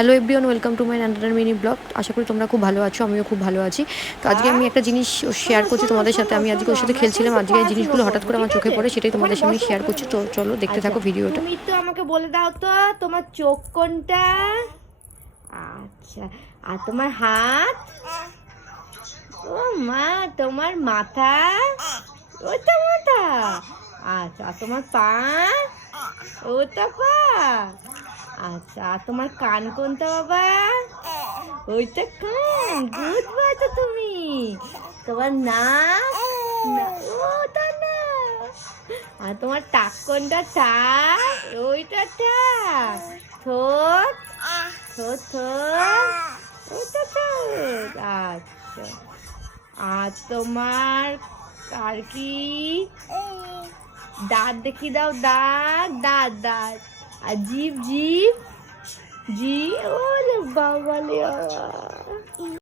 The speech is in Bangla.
Hello everyone welcome to my under mini blog আশা করি তোমরা খুব ভালো আছো, আমিও খুব ভালো আছি। তো আজকে আমি একটা জিনিস শেয়ার করছি তোমাদের সাথে। আমি আজকে ওর সাথে খেলছিলাম, আজকে এই জিনিসগুলো হঠাৎ করে আমার চোখে পড়ে, সেটাই তোমাদের সামনে শেয়ার করছি। তো চলো দেখতে থাকো ভিডিওটা। তুমি তো আমাকে বলে দাও তো, তোমার চোখ কোনটা? আচ্ছা আর তোমার হাত? ও মা, তোমার মাথা? ওটা মাথা। আচ্ছা আর তোমার পা? ওটা পা। আচ্ছা আর তোমার কান কোনটা বাবা? ওইটা কান, গুড বাচ্চা তুমি। তোমার নাক? না- আর তোমার টাক কোনটা, টাক? ওইটা টাক। ঠোঁট? ঠোঁট ঠোঁট? ওইটা ঠোঁট আচ্ছা। আর তোমার আর কি? দাঁত দেখি দাও, দাঁত দাঁত দাঁত। আর জিভ জিভ জি ওরে বাবা লে বাবা।